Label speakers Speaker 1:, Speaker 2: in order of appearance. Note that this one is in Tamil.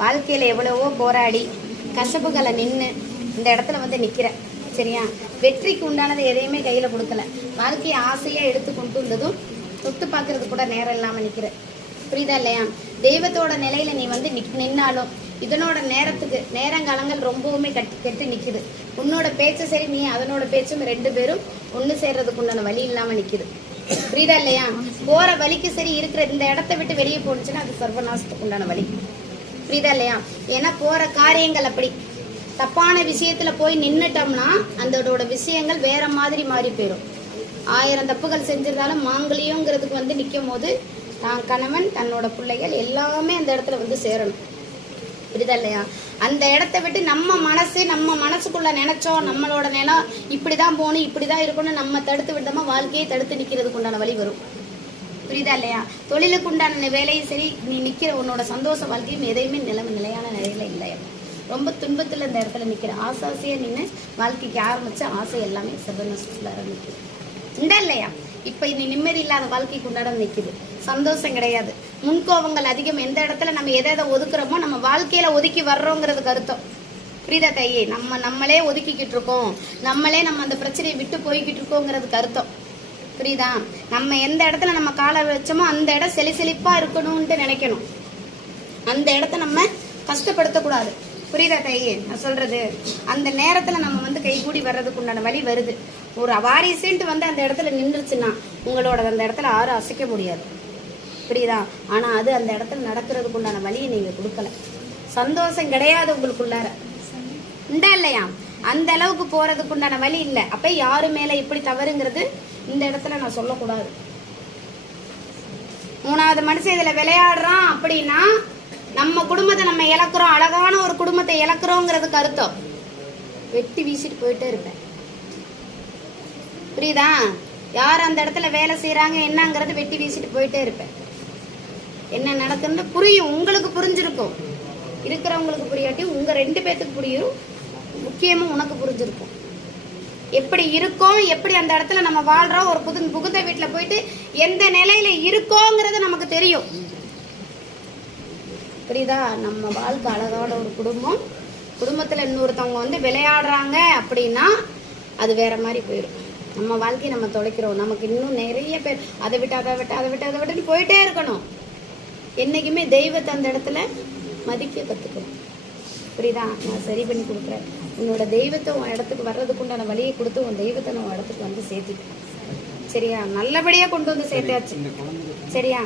Speaker 1: வாழ்க்கையில் எவ்வளவோ போராடி கசப்புகளை நின்று இந்த இடத்துல வந்து நிற்கிறேன் சரியா? வெற்றிக்கு உண்டானது எதையுமே கையில் கொடுக்கல. வாழ்க்கையை ஆசையாக எடுத்து கொண்டு வந்ததும் தொட்டு பார்க்கறது கூட நேரம் இல்லாமல் நிற்கிற புரியுதா இல்லையா? தெய்வத்தோட நிலையில நீ வந்து நிக் நின்னாலும் இதனோட நேரத்துக்கு நேரங்காலங்கள் ரொம்பவுமே கட்டி கெட்டு நிற்கிது உன்னோட பேச்சை சரி நீ அதனோட பேச்சும் ரெண்டு பேரும் ஒன்று சேர்றதுக்கு உண்டான வழி இல்லாமல் நிற்கிது புரியுதா இல்லையா? போற வழிக்கு சரி இருக்கிற இந்த இடத்த விட்டு வெளியே போனுச்சுன்னா அது சர்வநாசத்துக்கு உண்டான வழி. புரியுதா இல்லையா? ஏன்னா போற காரியங்கள் அப்படி. தப்பான விஷயத்துல போய் நின்னுட்டோம்னா அதோட விஷயங்கள் வேற மாதிரி மாறி போயிடும் ஆயிரம் தப்புகள் செஞ்சிருந்தாலும் மாங்கலியோங்கிறதுக்கு வந்து நிற்கும் போது தான் கணவன் தன்னோட பிள்ளைகள் எல்லாமே அந்த இடத்துல வந்து சேரணும். புரியுதா இல்லையா? அந்த இடத்த விட்டு நம்ம மனசு நம்ம மனசுக்குள்ள நினைச்சோம் நம்மளோட நிலம் இப்படிதான் போகணும் இப்படிதான் இருக்கணும் நம்ம தடுத்து விட்டோமா வாழ்க்கையை தடுத்து நிக்கிறதுக்கு உண்டான வழி வரும். புரியுதா இல்லையா? தொழிலுக்கு உண்டான வேலையும் சரி நீ நிக்கிற உன்னோட சந்தோஷ வாழ்க்கையும் எதையுமே நிலைமை நிலையான நிலையில இல்லை. ரொம்ப துன்பத்துல இந்த இடத்துல நிக்கிற ஆசாசியா நின்று வாழ்க்கைக்கு ஆரம்பிச்ச ஆசை எல்லாமே சபநஷ்டத்துல நிற்குது உண்டா இல்லையா? இப்ப இனி நிம்மதி இல்லாத வாழ்க்கைக்கு உண்டாட நிக்குது. சந்தோஷம் கிடையாது. முன்கோபங்கள் அதிகம். எந்த இடத்துல நம்ம எதை எதை ஒதுக்குறோமோ நம்ம வாழ்க்கையில ஒதுக்கி வர்றோங்கிறது கருத்தம். புரியுதா தையே? நம்ம நம்மளே ஒதுக்கிக்கிட்டு இருக்கோம். நம்மளே நம்ம அந்த பிரச்சனையை விட்டு போய்கிட்டு இருக்கோங்கிறதுக்கு அர்த்தம் புரியுதா? நம்ம எந்த இடத்துல நம்ம காலை வச்சோமோ அந்த இடம் செலி செழிப்பா இருக்கணும்னு நினைக்கணும். அந்த இடத்த நம்ம கஷ்டப்படுத்தக்கூடாது. புரியுதா தையே? நான் சொல்றது அந்த நேரத்துல நம்ம வந்து கைகூடி வர்றதுக்கு உண்டான வழி வருது. ஒரு வாரிசுன்ட்டு வந்து அந்த இடத்துல நின்றுச்சுன்னா உங்களோட அந்த இடத்துல யாரும் அசைக்க முடியாது. புரியுதா ஆனா அது அந்த இடத்துல நடக்கிறதுக்கு உண்டான வழியை நீங்க கொடுக்கல. சந்தோஷம் கிடையாது உங்களுக்குள்ளார. உண்டா இல்லையா? அந்த அளவுக்கு போறதுக்கு உண்டான வழி இல்லை. அப்ப யாரு மேல இப்படி தவறுங்கிறது இந்த இடத்துல நான் சொல்லக்கூடாது. மூணாவது மனுஷன் இதுல விளையாடுறான் அப்படின்னா நம்ம குடும்பத்தை நம்ம இழக்கிறோம். அழகான ஒரு குடும்பத்தை இழக்கிறோங்கிறதுக்கு அர்த்தம் வெட்டி வீசிட்டு போயிட்டே இருப்பேன். புரியுதா? யார் அந்த இடத்துல வேலை செய்கிறாங்க என்னங்கிறது வெட்டி வீசிட்டு போயிட்டே இருப்பேன். என்ன நடக்குன்னு புரியும் உங்களுக்கு புரிஞ்சிருக்கும். இருக்கிறவங்களுக்கு புரியாட்டி உங்க ரெண்டு பேத்துக்கு புரியும் முக்கியமா உனக்கு புரிஞ்சிருக்கும். எப்படி இருக்கோம் எப்படி அந்த இடத்துல நம்ம வாழ்றோம் ஒரு புது புகுந்த வீட்டுல போயிட்டு எந்த நிலையில இருக்கோங்கிறது நமக்கு தெரியும். புரியுதா? நம்ம வாழ்க்கை அழகான ஒரு குடும்பம். குடும்பத்துல இன்னொருத்தவங்க வந்து விளையாடுறாங்க அப்படின்னா அது வேற மாதிரி போயிடும் நம்ம வாழ்க்கையை நம்ம தொலைக்கிறோம். நமக்கு இன்னும் நிறைய பேர் அதை விட்டு அதை விட்டு அதை விட்டு அதை விட்டுன்னு போயிட்டே இருக்கணும். என்னைக்குமே தெய்வத்தை அந்த இடத்துல மதிக்க கத்துக்கணும் புரியுதா? நான் சரி பண்ணி கொடுக்குறேன். உன்னோட தெய்வத்தை உன் இடத்துக்கு வர்றதுக்கு உண்டான வழியை கொடுத்து உன் தெய்வத்தை நான் உன் இடத்துக்கு வந்து சேர்த்துட்டேன் சரியா? நல்லபடியா கொண்டு வந்து சேர்த்தாச்சு. சரியா?